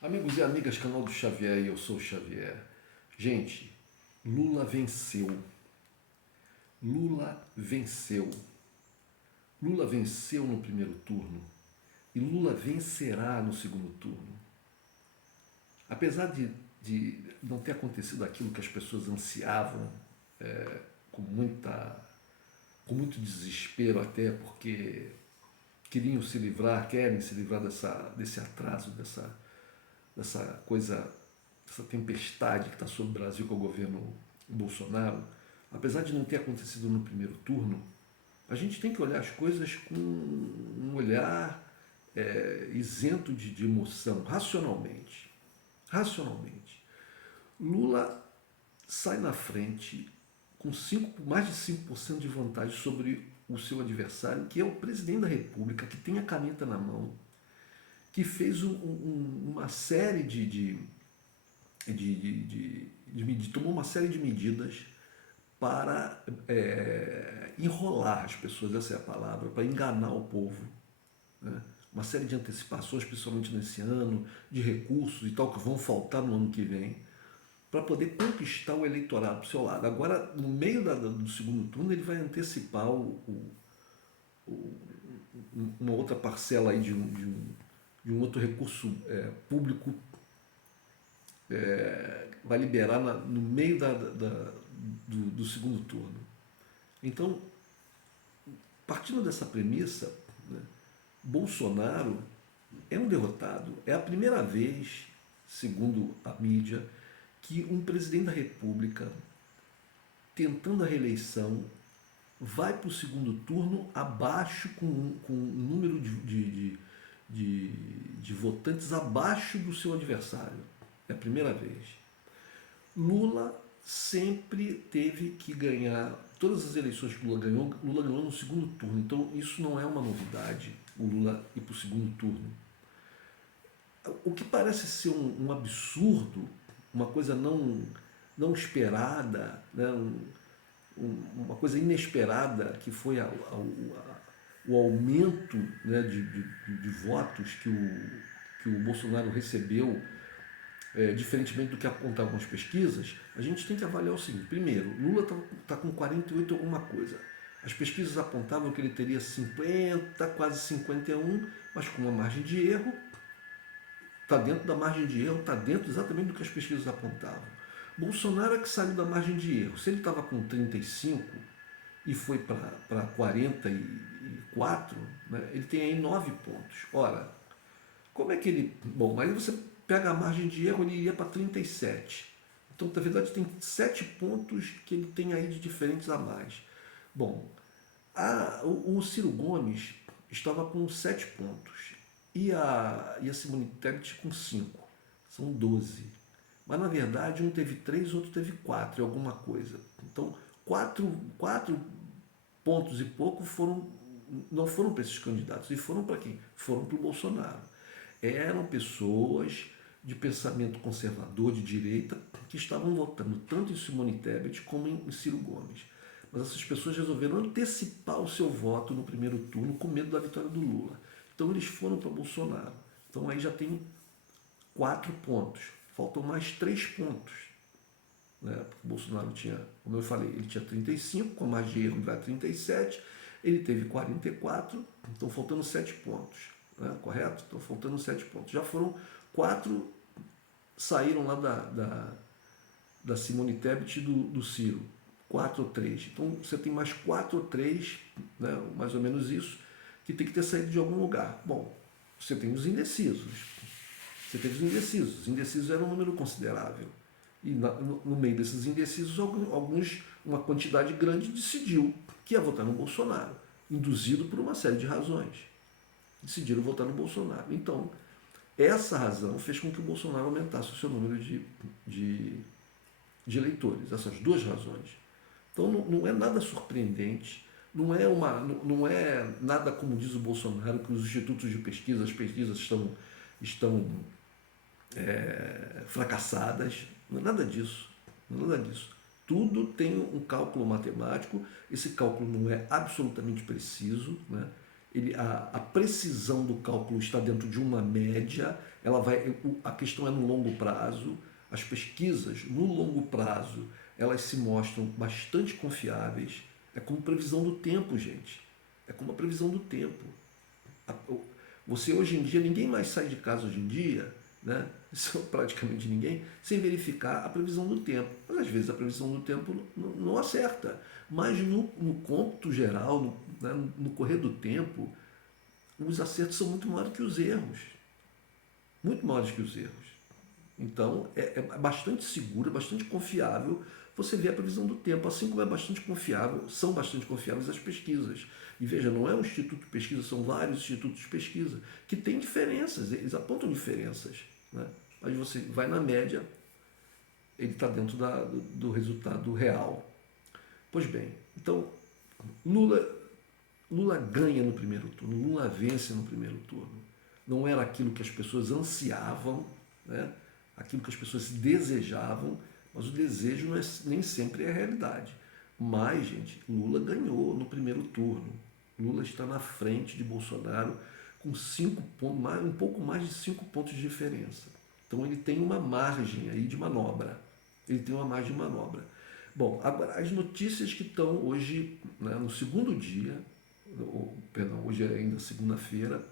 Amigos e amigas, canal do Xavier, e eu sou o Xavier. Gente, Lula venceu. Lula venceu. Lula venceu no primeiro turno e Lula vencerá no segundo turno. Apesar de não ter acontecido aquilo que as pessoas ansiavam, com, com muito desespero, até porque querem se livrar desse atraso, dessa coisa, essa tempestade que está sobre o Brasil com o governo Bolsonaro, apesar de não ter acontecido no primeiro turno, a gente tem que olhar as coisas com um olhar isento de emoção, racionalmente. Racionalmente. Lula sai na frente com mais de 5% de vantagem sobre o seu adversário, que é o presidente da República, que tem a caneta na mão, que fez uma série tomou uma série de medidas para enrolar as pessoas, essa é a palavra, para enganar o povo. Né? Uma série de antecipações, principalmente nesse ano, de recursos e tal, que vão faltar no ano que vem, para poder conquistar o eleitorado para o seu lado. Agora, no meio do segundo turno, ele vai antecipar uma outra parcela aí de um outro recurso público, vai liberar no meio do segundo turno. Então, partindo dessa premissa, né, Bolsonaro é um derrotado. É a primeira vez, segundo a mídia, que um presidente da República, tentando a reeleição, vai para o segundo turno abaixo, com um número de votantes abaixo do seu adversário. É a primeira vez. Lula sempre teve que ganhar, todas as eleições que Lula ganhou no segundo turno. Então isso não é uma novidade, o Lula ir para o segundo turno. O que parece ser um absurdo, uma coisa não esperada, né, uma coisa inesperada, que foi o aumento, né, de votos que o Bolsonaro recebeu, diferentemente do que apontavam as pesquisas. A gente tem que avaliar o seguinte: primeiro, Lula está com 48 alguma coisa. As pesquisas apontavam que ele teria 50, quase 51, mas com uma margem de erro. Está dentro da margem de erro, está dentro exatamente do que as pesquisas apontavam. Bolsonaro é que saiu da margem de erro. Se ele estava com 35 e foi para 44, né, ele tem aí 9 pontos. Ora, como é que ele. Bom, mas você pega a margem de erro, ele iria para 37. Então, na verdade, tem 7 pontos que ele tem aí de diferentes a mais. Bom, o Ciro Gomes estava com 7 pontos e a Simone Tebet com 5. São 12. Mas, na verdade, um teve 3, outro teve 4 e alguma coisa. Então, 4 pontos e pouco não foram para esses candidatos. E foram para quem? Foram para o Bolsonaro. Eram pessoas de pensamento conservador, de direita, que estavam votando tanto em Simone Tebet como em Ciro Gomes. Mas essas pessoas resolveram antecipar o seu voto no primeiro turno com medo da vitória do Lula. Então eles foram para Bolsonaro. Então aí já tem 4 pontos. Faltam mais 3 pontos. Né? Porque o Bolsonaro tinha, como eu falei, ele tinha 35, com a margem de erro vai 37, ele teve 44, então faltando 7 pontos. Né? Correto? Então faltando 7 pontos. Já foram 4, saíram lá da Simone Tebet e do Ciro. 4 ou 3. Então você tem mais 4 ou 3, né, mais ou menos isso, que tem que ter saído de algum lugar. Bom, você tem os indecisos. Você teve os indecisos. Os indecisos eram um número considerável. E no meio desses indecisos, uma quantidade grande decidiu que ia votar no Bolsonaro, induzido por uma série de razões. Decidiram votar no Bolsonaro. Então, essa razão fez com que o Bolsonaro aumentasse o seu número de eleitores. Essas duas razões. Então, não é nada surpreendente, não é nada, como diz o Bolsonaro, que os institutos de pesquisa, as pesquisas estão fracassadas. Não é nada disso. Não é nada disso. Tudo tem um cálculo matemático. Esse cálculo não é absolutamente preciso. Né? A precisão do cálculo está dentro de uma média. A questão é no longo prazo. As pesquisas no longo prazo elas se mostram bastante confiáveis. É como previsão do tempo, gente. É como a previsão do tempo. Você hoje em dia, ninguém mais sai de casa hoje em dia, né? Praticamente ninguém, sem verificar a previsão do tempo. Mas às vezes a previsão do tempo não acerta. Mas no cômputo geral, no correr do tempo, os acertos são muito maiores que os erros. Muito maiores que os erros. Então é bastante seguro, é bastante confiável você ver a previsão do tempo, assim como é bastante confiável, são bastante confiáveis as pesquisas. E veja, não é um instituto de pesquisa, são vários institutos de pesquisa que têm diferenças, eles apontam diferenças, né? Mas você vai na média, ele está dentro do resultado real. Pois bem, então Lula, Lula ganha no primeiro turno, Lula vence no primeiro turno. Não era aquilo que as pessoas ansiavam, né? Aquilo que as pessoas desejavam, mas o desejo nem sempre é a realidade. Mas, gente, Lula ganhou no primeiro turno. Lula está na frente de Bolsonaro com 5 pontos, um pouco mais de 5 pontos de diferença. Então ele tem uma margem aí de manobra. Ele tem uma margem de manobra. Bom, agora as notícias que estão hoje, né, no segundo dia, perdão, hoje é ainda segunda-feira,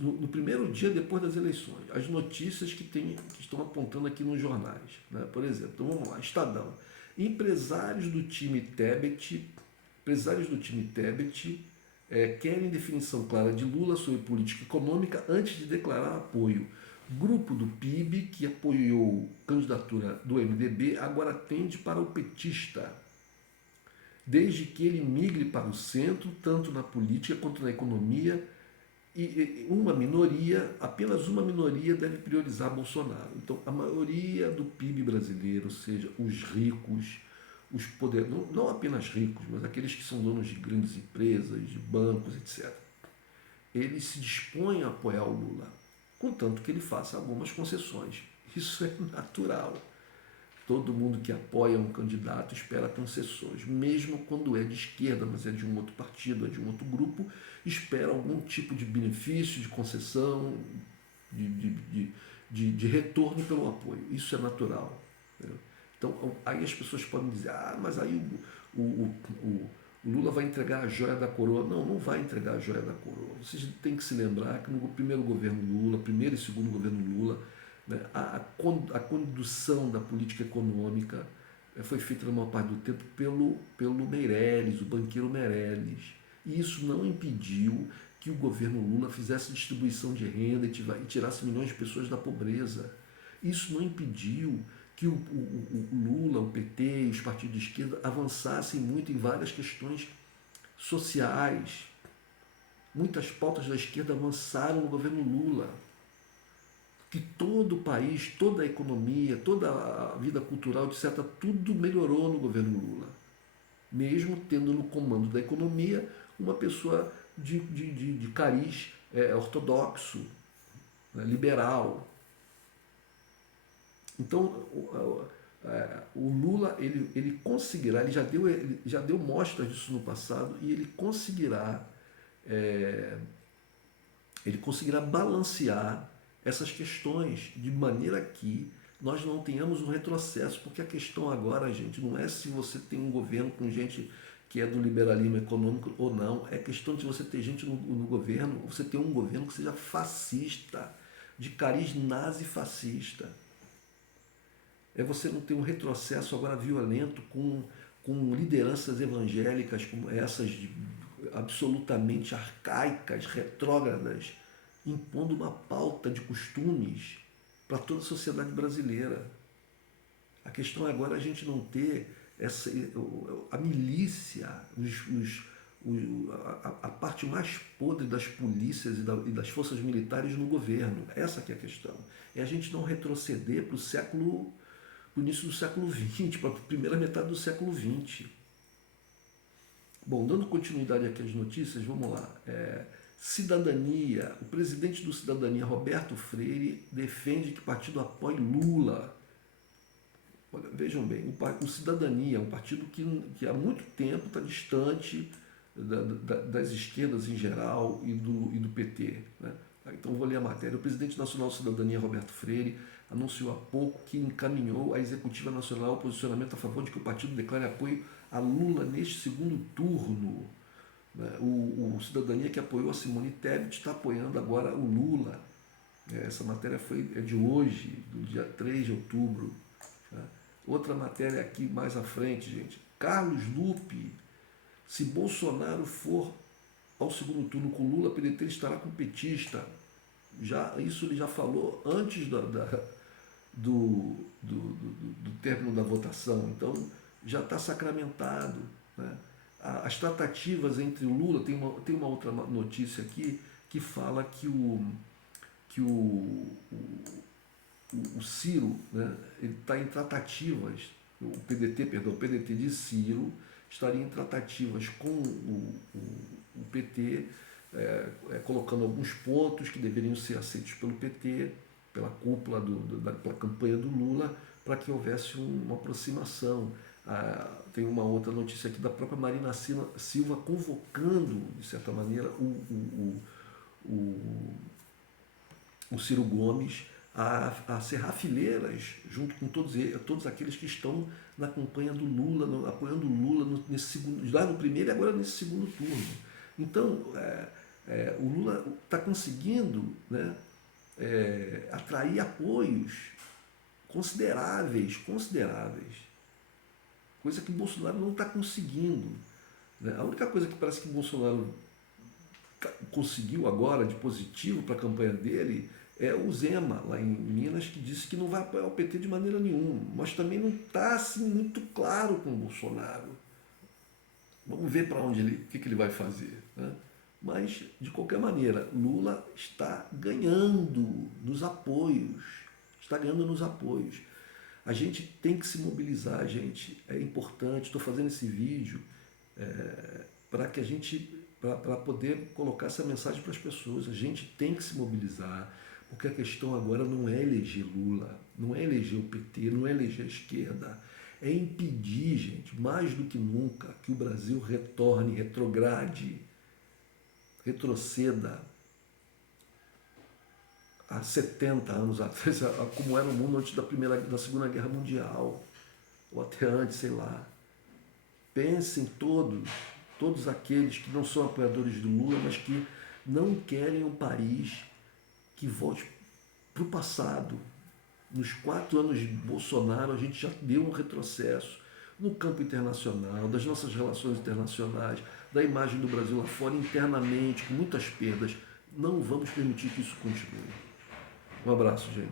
no primeiro dia depois das eleições, as notícias que estão apontando aqui nos jornais, né? Por exemplo, então vamos lá, Estadão. Empresários do time Tebet querem definição clara de Lula sobre política econômica antes de declarar apoio. Grupo do PIB, que apoiou candidatura do MDB, agora tende para o petista, desde que ele migre para o centro, tanto na política quanto na economia, e apenas uma minoria deve priorizar Bolsonaro. Então, a maioria do PIB brasileiro, ou seja, os ricos, os poderosos, não apenas ricos, mas aqueles que são donos de grandes empresas, de bancos, etc., eles se dispõem a apoiar o Lula, contanto que ele faça algumas concessões. Isso é natural. Todo mundo que apoia um candidato espera concessões, mesmo quando é de esquerda, mas é de um outro partido, é de um outro grupo, espera algum tipo de benefício, de concessão, de retorno pelo apoio. Isso é natural, né? Então, aí as pessoas podem dizer, mas aí o Lula vai entregar a joia da coroa. Não, não vai entregar a joia da coroa. Vocês têm que se lembrar que no primeiro governo Lula, primeiro e segundo governo Lula, né, a condução da política econômica foi feita na maior parte do tempo pelo Meirelles, o banqueiro Meirelles. E isso não impediu que o governo Lula fizesse distribuição de renda e tirasse milhões de pessoas da pobreza. Isso não impediu que o Lula, o PT e os partidos de esquerda avançassem muito em várias questões sociais. Muitas pautas da esquerda avançaram no governo Lula. Que todo o país, toda a economia, toda a vida cultural, etc., tudo melhorou no governo Lula. Mesmo tendo no comando da economia uma pessoa de cariz ortodoxo, né, liberal. Então, o Lula ele conseguirá, ele já deu mostras disso no passado, e ele conseguirá balancear essas questões de maneira que nós não tenhamos um retrocesso, porque a questão agora, gente, não é se você tem um governo com gente que é do liberalismo econômico ou não, é questão de você ter gente no governo, você ter um governo que seja fascista, de cariz nazi-fascista. É você não ter um retrocesso agora violento com lideranças evangélicas como essas absolutamente arcaicas, retrógradas, impondo uma pauta de costumes para toda a sociedade brasileira. A questão agora é a gente não ter a milícia, a parte mais podre das polícias e das forças militares no governo. Essa que é a questão. É a gente não retroceder para o início do século XX, para a primeira metade do século XX. Bom, dando continuidade aqui às notícias, vamos lá. Cidadania. O presidente do Cidadania, Roberto Freire, defende que o partido apoie Lula. Olha, vejam bem, o Cidadania é um partido que há muito tempo está distante das esquerdas em geral e do PT, né? Então vou ler a matéria. O presidente nacional de Cidadania, Roberto Freire, anunciou há pouco que encaminhou à Executiva Nacional o posicionamento a favor de que o partido declare apoio a Lula neste segundo turno. O Cidadania, que apoiou a Simone Tebet, está apoiando agora o Lula. Essa matéria é de hoje, do dia 3 de outubro. Outra matéria aqui mais à frente, gente. Carlos Lupe, se Bolsonaro for ao segundo turno com Lula, PDT estará com petista. Isso ele já falou antes do término da votação. Então já está sacramentado, né? As tratativas entre o Lula, tem uma outra notícia aqui que fala que o Ciro, né, ele está em tratativas, o PDT de Ciro estaria em tratativas com o PT, colocando alguns pontos que deveriam ser aceitos pelo PT, pela cúpula pela campanha do Lula, para que houvesse uma aproximação. Tem uma outra notícia aqui da própria Marina Silva convocando, de certa maneira, o Ciro Gomes a cerrar fileiras junto com todos aqueles que estão na campanha do Lula, apoiando o Lula lá no primeiro e agora nesse segundo turno. Então, o Lula está conseguindo, né, atrair apoios consideráveis, coisa que o Bolsonaro não está conseguindo, né? A única coisa que parece que o Bolsonaro conseguiu agora de positivo para a campanha dele é o Zema, lá em Minas, que disse que não vai apoiar o PT de maneira nenhuma, mas também não está assim, muito claro com o Bolsonaro. Vamos ver para onde o que ele vai fazer, né? Mas, de qualquer maneira, Lula está ganhando nos apoios. A gente tem que se mobilizar, gente. É importante. Estou fazendo esse vídeo para poder colocar essa mensagem para as pessoas. A gente tem que se mobilizar, porque a questão agora não é eleger Lula, não é eleger o PT, não é eleger a esquerda. É impedir, gente, mais do que nunca, que o Brasil retroceda há 70 anos atrás, como era o mundo antes da Segunda Guerra Mundial, ou até antes, sei lá. Pensem todos aqueles que não são apoiadores do Lula, mas que não querem um país que volte para o passado. Nos 4 anos de Bolsonaro, a gente já deu um retrocesso no campo internacional, das nossas relações internacionais, da imagem do Brasil lá fora, internamente, com muitas perdas. Não vamos permitir que isso continue. Um abraço, gente.